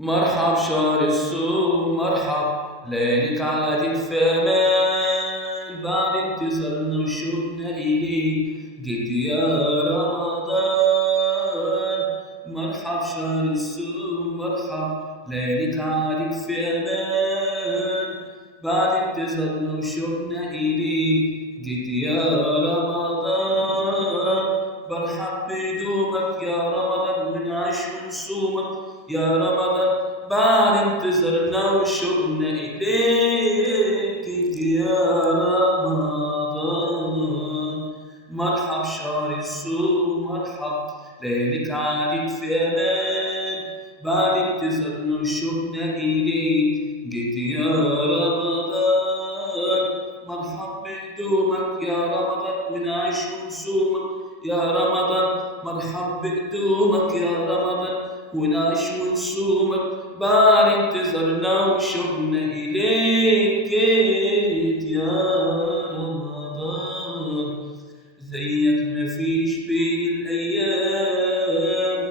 مرحب شهر الصوم مرحب ليلك عادت في امان، بعد انتظارنا وشوقنا إليك جيت يا رمضان. مرحب شهر الصوم مرحب ليلك عادت في امان، بعد انتظارنا وشوقنا إليك جيت يا رمضان. برحب بدومك يا رمضان ونعيش ونصومك يا رمضان، بعد انتظارنا وشوقنا إليك يا رمضان. مرحب شهر الصوم مرحب ليلك عادت في أمان، بعد انتظارنا وشوقنا إليك جيت يا رمضان. مرحب بقدومك يا رمضان ونعيش ونصومك يا رمضان، مرحب بقدومك يا رمضان ونعيش ونصومك، بعد انتظارنا وشوقنا إليك جيت يا رمضان. زيك مفيش بين الأيام،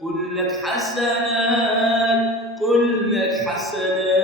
كلك حسنات كلك حسنات